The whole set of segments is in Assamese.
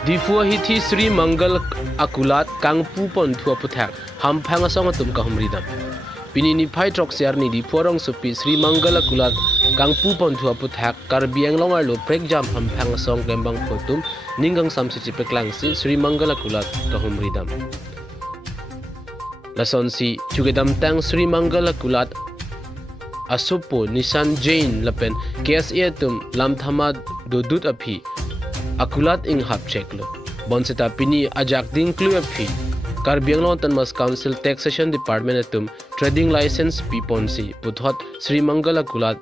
Difua hithi Shree Mangal akulat kangpu ponthu aputhak Hamphang Asong atum kahumridam. Pinini phai trok siar ni Difua rong supi Shree Mangal akulat kangpu ponthu aputhak karbiang longar lo prek jam Hamphang Asong lembang photum ninggang samsici peklangsi Shree Mangal akulat kahumridam. Lasonsi chugedam tang Shree Mangal akulat asupo nisan Jain lapen KSA tum lamthama dodut api akulat ing hap cheklo bonseta pini ajak ding clue api karbiang long tanmas council taxation department atum trading license pi ponsi puthot Shree Mangal akulat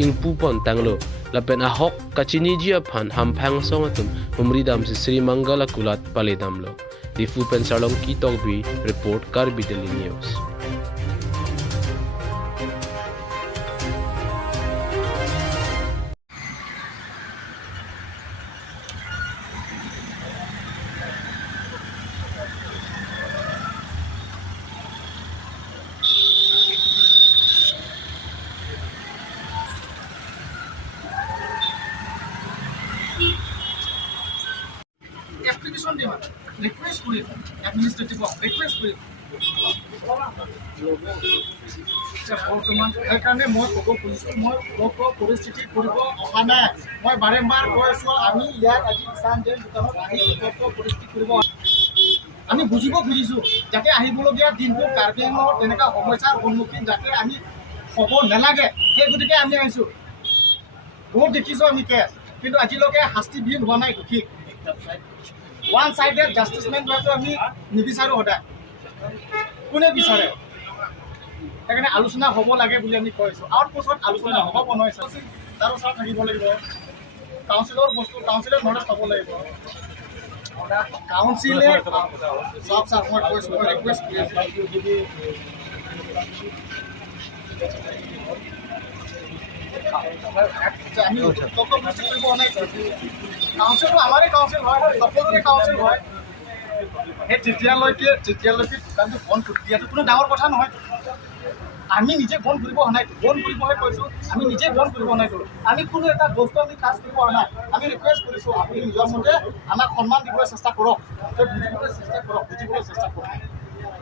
ing pupon tanglo lapen ahok kachini ji aphan Hamphang Asong atum humridam si Shree Mangal akulat paledam lo difu pensarlong ki togbi report Karbi Daily News. Application দিম রিকোয়েস্ট করি অ্যাডমিনিস্ট্রেটিভ রিকোয়েস্ট করি বৰ্তমান সেইকাৰণে মই ক'ব খুজিছোঁ মই পৰিস্থিতি কৰিব অহা নাই মই বাৰম্বাৰ কৈ আছোঁ আমি ইয়াত আজি কিষাণ জেন দোকানত আহি পৰিস্থিতি কৰিব আমি বুজিব খুজিছোঁ যাতে আহিবলগীয়া দিনটো কাৰ্বি আংলঙৰ তেনেকুৱা সমস্যাৰ সন্মুখীন যাতে আমি হ'ব নালাগে সেই গতিকে আমি আহিছোঁ বহুত দেখিছোঁ আমি কেছ কিন্তু আজিলৈকে শাস্তি বিহীন হোৱা নাই দোষী ওৱান সাইডেড জাষ্টিছমেণ্ট হোৱাটো আমি নিবিচাৰোঁ সদায় কোনে বিচাৰে সেইকাৰণে আলোচনা হ'ব লাগে বুলি আমি কৈছোঁ আৰু পাছত আলোচনা হ'ব নহয় তাৰ ওচৰত থাকিব লাগিব কাউন্সিলৰ বস্তু কাউন্সিলৰ নলেজ পাব লাগিব কাউন্সিলে চব ছাৰ মই কৈছোঁ মই ৰিকুৱেষ্ট কৰি আছোঁ আমি কৰিব নাই কাউন্সিলটো আমাৰে কাউন্সিল হয় সকলোৰে কাউন্সিল হয় সেই তেতিয়ালৈকে দোকানটো বন্ধ কৰি দিয়াটো কোনো ডাঙৰ কথা নহয় আমি নিজে বন্ধ কৰিব অহা নাই বন্ধ কৰিবহে কৈছোঁ আমি নিজে বন্ধ কৰিব নাই আমি কোনো এটা বস্তু আমি কাজ কৰিব অহা নাই আমি ৰিকুৱেষ্ট কৰিছোঁ আপুনি নিজৰ মতে আমাক সন্মান দিবলৈ চেষ্টা কৰক বুজিবলৈ চেষ্টা কৰক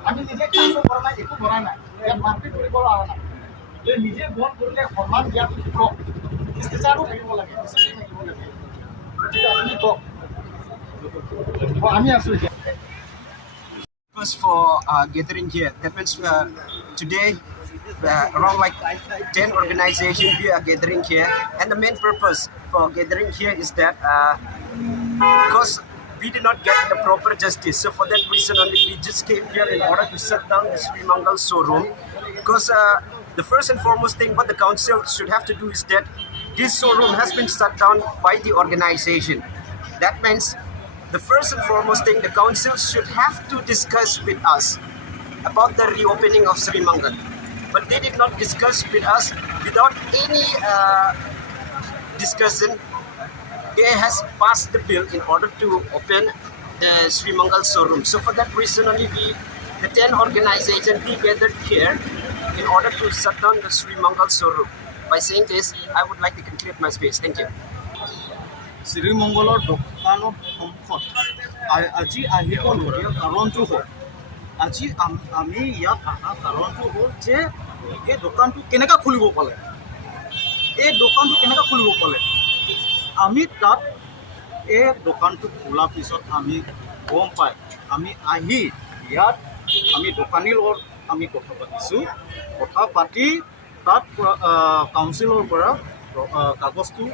আমি নিজে কাম কৰা নাই একো কৰা নাই ইয়াত মাৰপিট কৰিব অহা নাই নিজে বন্ধ কৰিলে সন্মান দিয়াটো শিকক ষ্টেচাৰো থাকিব লাগে থাকিব লাগে For gathering here, that means today around like 10 organizations we are gathering here, and the main purpose for gathering here is that because we did not get the proper justice, so for that reason only we just came here in order to shut down the Shree Mangal showroom. Because the first and foremost thing what the council should have to do is that this showroom has been shut down by the organization. That means the first and foremost thing the council should have to discuss with us about the reopening of Shree Mangal. But they did not discuss with us without any discussion. They has passed the bill in order to open the Shree Mangal showroom. So for that reason only the 10 organizations we gathered here in order to shut down the Shree Mangal showroom. By saying this, I would like to conclude my speech. Thank you. Shree Mangaলৰ দোকানৰ সন্মুখত আজি আহিব লগীয়া কাৰণটো হ'ল আজি আমি ইয়াত অহা কাৰণটো হ'ল যে এই দোকানটো কেনেকৈ খুলিব পালে আমি তাত এই দোকানটো খোলাৰ পিছত আমি গম পাই আমি আহি ইয়াত আমি দোকানীৰ লগত আমি কথা পাতিছোঁ কথা পাতি তাত কাউন্সিলৰ পৰা কাগজটো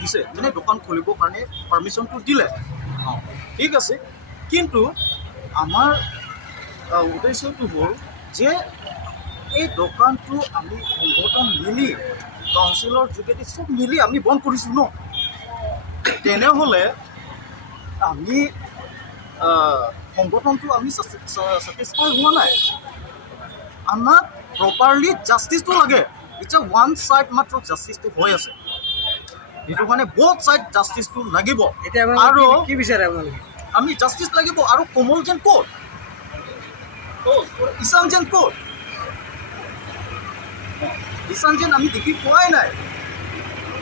দিছে মানে দোকান খুলিবৰ কাৰণে পাৰ্মিশ্যনটো দিলে ঠিক আছে কিন্তু আমাৰ উদ্দেশ্যটো হ'ল যে এই দোকানটো আমি সংগঠন মিলি কাউন্সিলৰ যোগেদি চব মিলি আমি বন্ধ কৰিছোঁ ন তেনেহ'লে আমি সংগঠনটো আমি ছেটিছফাই হোৱা নাই আমাক প্ৰপাৰলি জাষ্টিছটো লাগে এতিয়া ওৱান ছাইড মাত্ৰ জাষ্টিছটো হৈ আছে সেইটো মানে বহুত ছাইড জাষ্টিছটো লাগিব আৰু কি বিচাৰে আপোনালোকে আমি জাষ্টিছ লাগিব আৰু কোমল যেন ক'ত ঈশান যেন ক'ত ঈশান যেন আমি দেখি পোৱাই নাই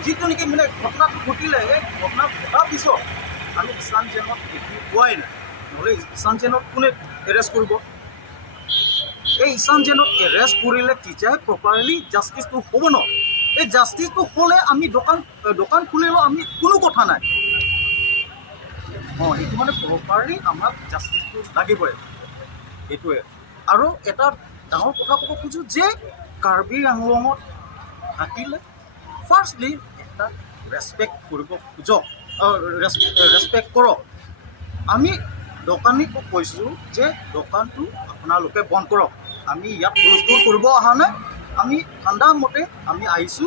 যিটো নেকি মানে ঘটনাটো ঘটিলে এই ঘটনা ঘটাৰ পিছত আমি ইছান জেনত দেখি পোৱাই নাই নহ'লে ইছান জেনত কোনে এৰেষ্ট কৰিব এই ইছান জেনত এৰেষ্ট কৰিলে তেতিয়াহে প্ৰপাৰলি জাষ্টিছটো হ'ব ন এই জাষ্টিছটো হ'লে আমি দোকান খুলিলেও আমি কোনো কথা নাই সেইটো মানে প্ৰপাৰলি আমাক জাষ্টিছটো লাগিবই এইটোৱে আৰু এটা ডাঙৰ কথা ক'ব খোজোঁ যে কাৰ্বি আংলঙত থাকিলে ফাৰ্ষ্টলি এটা ৰেচপেক্ট কৰিব খোজক ৰেচপেক্ট কৰক আমি দোকানীক কৈছোঁ যে দোকানটো আপোনালোকে বন্ধ কৰক আমি ইয়াত হুলস্থুল কৰিব অহা নাই আমি ঠাণ্ডা মতে আমি আহিছোঁ